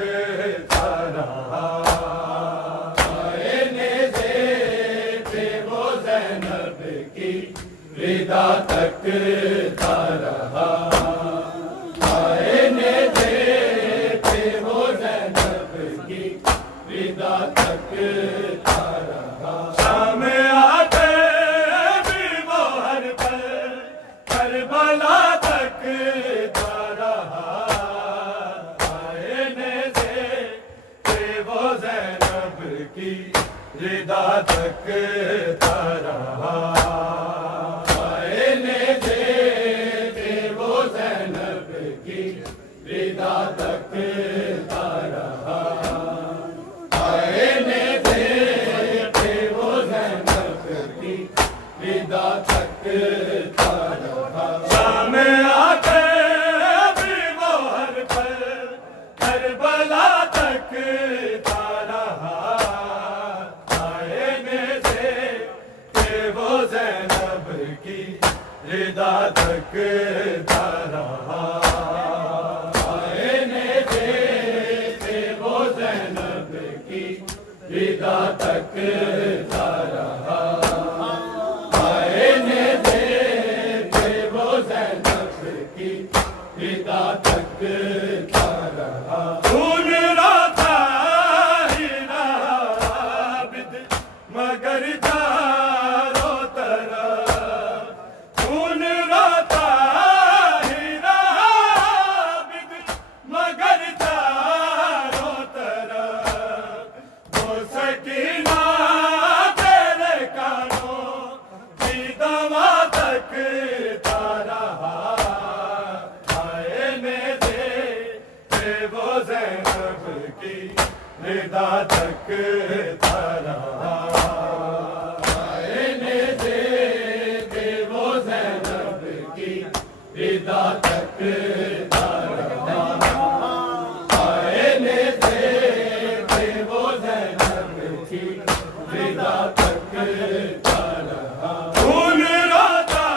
تکتا رہا، آئینے دیتے وہ زینب کی ردا تکتا رہا، آئینے دیتے وہ زینب کی ردا تکتا رہا، شام آتے بھی وہ ہر پل کربلا تکتا رہا، آئینے دیتے وہ زینب کی ردا تکتا رہا، آئینے دیتے وہ زینب کی ردا تکتا رہا، آئینے دیتے وہ زینب کی ردا تکتا رہا، شام آتے بھی وہ ہر پل کربلا تکتا رہا، آئینے دیتے وہ زینب کی ردا تکتا رہا، آئینے دیتے وہ زینب کی ردا تکتا رہا، آئینے دیتے وہ زینب کی ردا تکتا رہا، خون روتا ہی رہا عابد مگر چاروں طرف، خون روتا ہی رہا عابد مگر چاروں طرف، وہ سکینہ تیرے کانوں کی دوا تکتا رہا، آئینے دیتے وہ زینب کی ردا تکتا رہا، آئینے دیتے وہ زینب کی ردا تکتا رہا، آئینے دیتے وہ زینب کی ردا تکتا رہا، خون روتا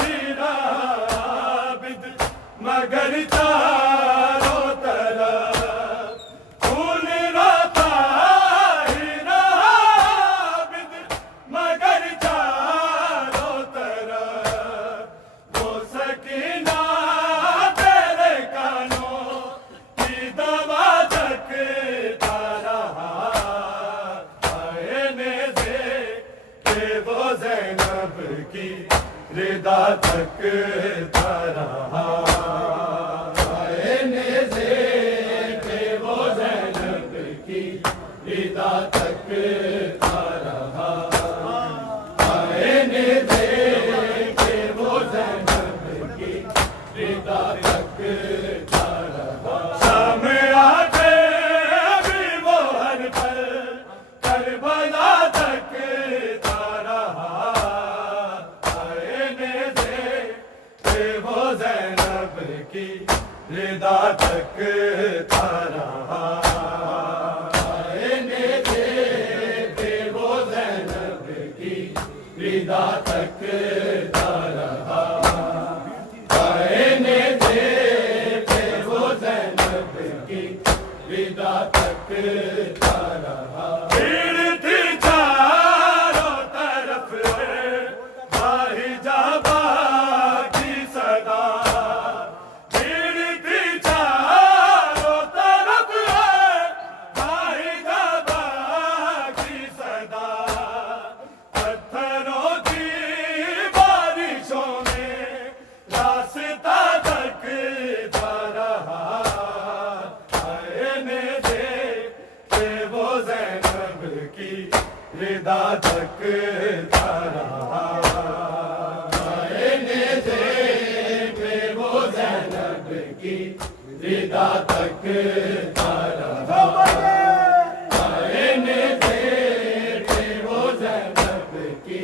ہی رہا عابد مگر چاروں طرف، خون روتا ہی رہا عابد مگر چاروں طرف، وہ سکینہ تیرے کانوں کی دوا تکتا رہا، آئینے دیتے وہ زینب کی ردا تکتا رہا، آئینے دیتے وہ زینب کی ردا تکتا رہا، آئینے دیتے وہ زینب کی ردا تکتا رہا، شام آتے بھی وہ ہر پل کربلا تکتا رہا، آئینے دیتے وہ زینب کی ردا تکتا رہا، آئینے دیتے وہ زینب کی ردا تکتا رہا، آئینے دیتے وہ زینب کی ردا تکتا رہا، بھیڑ تھی چاروں طرف باہی جابا کی صدا، بھیڑ تھی چاروں طرف باہی جابا کی صدا، پتھروں کی بارشوں میں راستہ تکتا رہا، آئینے دیتے وہ زینب کی ردا تکتا رہا، آئینے دیتے وہ زینب کی ردا تکتا رہا، آئینے دیتے وہ زینب کی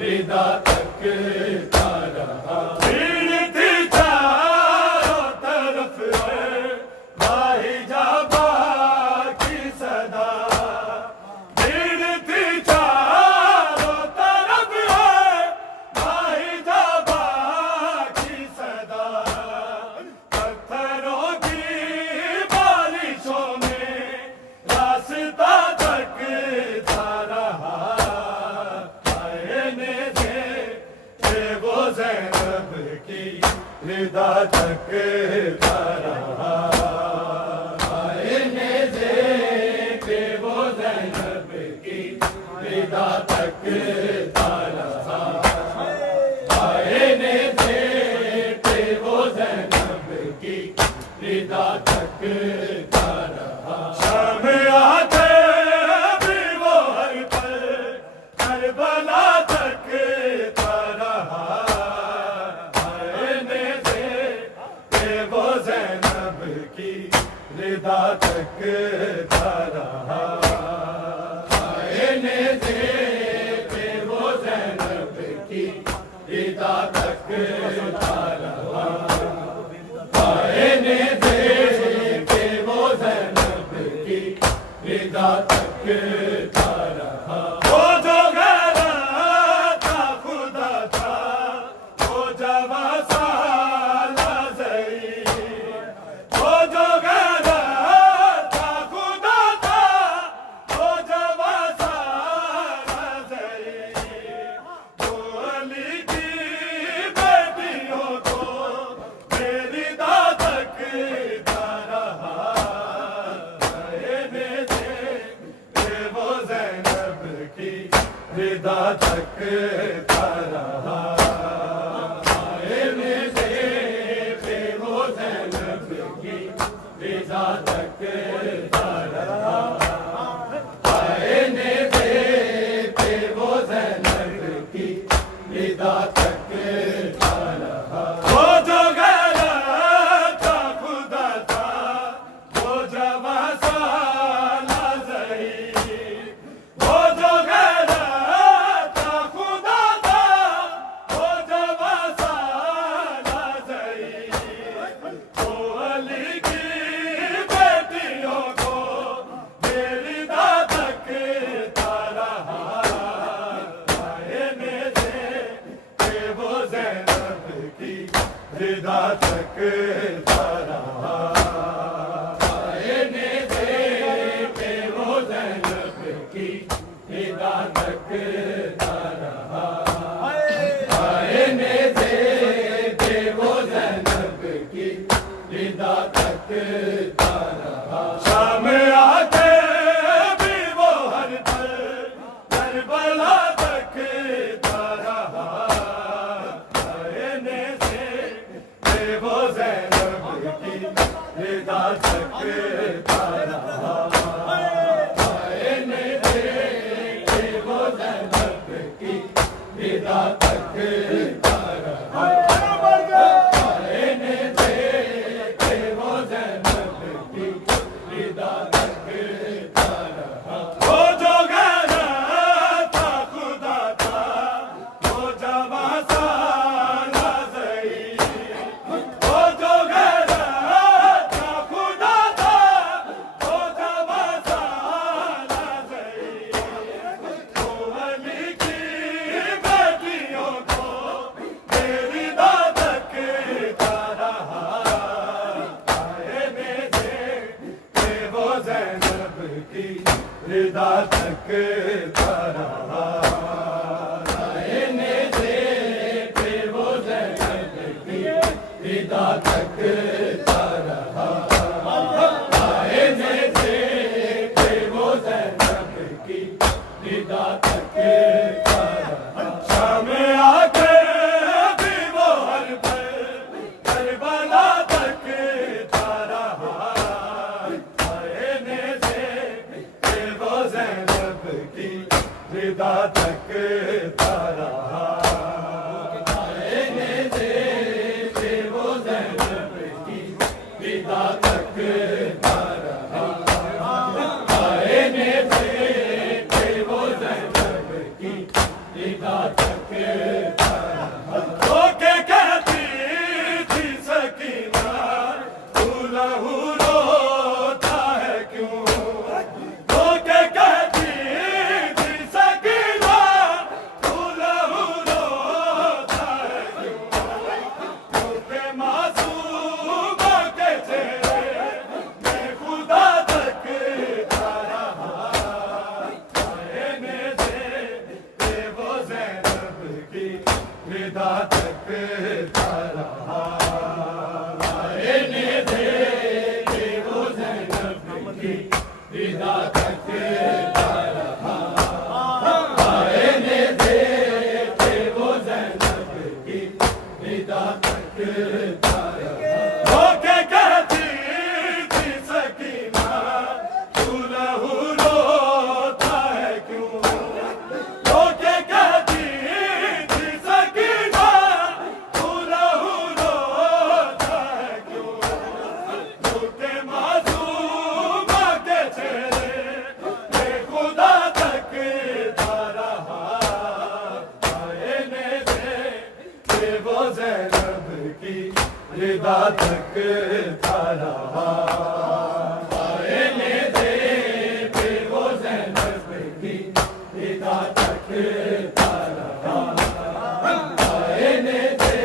ردا تکتا رہا، بھیڑ تھی چاروں طرف باہی جابا کی صدا، بھیڑ تھی چاروں طرف باہی جابا کی صدا، پتھروں کی بارش رضا تکتا رہا آئینے دیکھ وہ زینب کی رضا تکتا رہا آئینے دیکھ وہ زینب کی رضا تکتا رہا شام آتے بھی وہ ہر پل کربلا تکتا رہا آئینے دیکھ وہ زینب کی رضا تکتا رہا آئینے دیکھ وہ زینب کی رضا تکتا رہا آئینے دیکھ وہ زینب کی رضا تکتا رہا وہ جو گھر تھا خدا تھا وہ جواں سالہ ضعیف وہ جو گھر تھا خدا تھا وہ جواں سالہ ضعیف وہ علی کی بیٹیوں کو میری داد تکتا رہا آئینے دیکھ وہ زینب کی رضا تکتا رہا آئینے دیکھ وہ زینب کی رضا تکتا رہا آئینے دیکھ وہ زینب کی رضا تکتا رہا وہ جو گھر تھا خدا تھا وہ جواں سالہ ضعیف وہ جو گھر تھا خدا تھا وہ جواں سالہ ضعیف وہ علی کی بیٹیوں کو میری داد تکتا رہا آئینے دیکھ وہ زینب کی رضا تکتا رہا آئینے دیکھ وہ زینب کی رضا تکتا رہا آئینے دیکھ وہ زینب کی رضا تکتا رہا شام آتے بھی وہ ہر پل کربلا تکتا رہا آئینے دیکھ وہ زینب کی رضا تکتا رہا آئینے دیکھ وہ زینب کی رضا تکتا رہا آئینے دیکھ وہ زینب کی رضا تکتا رہا وہ جو گھر تھا خدا تھا وہ جواں سالہ ضعیف وہ جو گھر تھا خدا تھا وہ جواں سالہ ضعیف وہ علی کی بیٹیوں کو میری داد تکتا رہا آئینے دیکھ وہ زینب کی رضا تکتا رہا آئینے دیکھ وہ زینب کی رضا تکتا رہا آئینے دیکھ وہ زینب کی رضا تکتا رہا شام آتے بھی وہ ہر پل کربلا تکتا رہا آئینے دیکھ وہ زینب کی رضا تکتا رہا آئینے دیکھ وہ زینب کی رضا تکتا رہا آئینے دیکھ وہ زینب کی رضا تکتا رہا وہ کہ کہتی تھی سکینہ تو لہو روتا ہے کیوں وہ کہ کہتی تھی سکینہ تو لہو روتا ہے کیوں کیونکہ معصومہ کے چہرے میں خدا تکتا رہا آئینے دیکھ وہ زینب کی رضا تکتا رہا رضا تکتا رہا آئینے دے پہ وہ زینب کی رضا تکتا رہا آئینے دے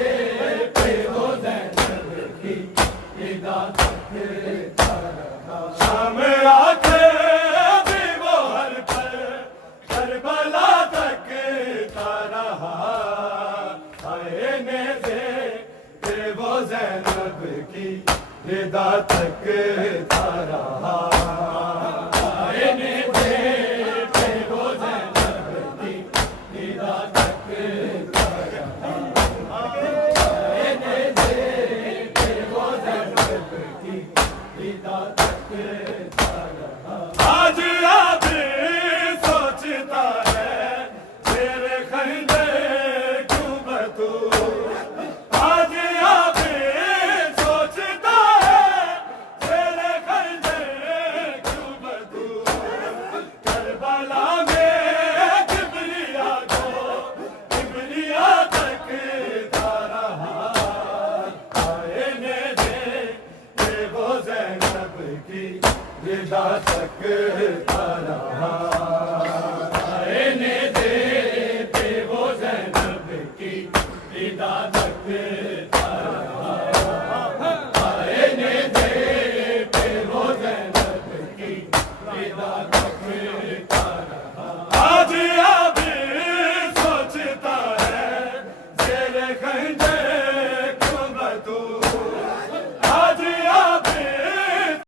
پہ وہ زینب کی رضا تکتا رہا شام آ کے بھی وہ ہر پر کربلا تکتا رہا آئینے دے پہ وہ زینب کی رضا تکتا رہا آئینے دے پہ وہ زینب کی رضا تکتا رہا آئینے دے پہ وہ زینب کی رضا تکتا رہا آج آپ سوچتا ہے تیرے خنجر کیوں بطور آج آپ سوچتا ہے تیرے خنجر کیوں بطور کربلا میں کبریا کو کبریا تکتا رہا آئینے دے پہ وہ زینب کی رضا تکتا رہا آئینے دے پہ وہ زینب کی رضا تکتا رہا آئینے دے پہ وہ زینب کی رضا تکتا رہا آج اب سوچتا ہے تیرے خنجر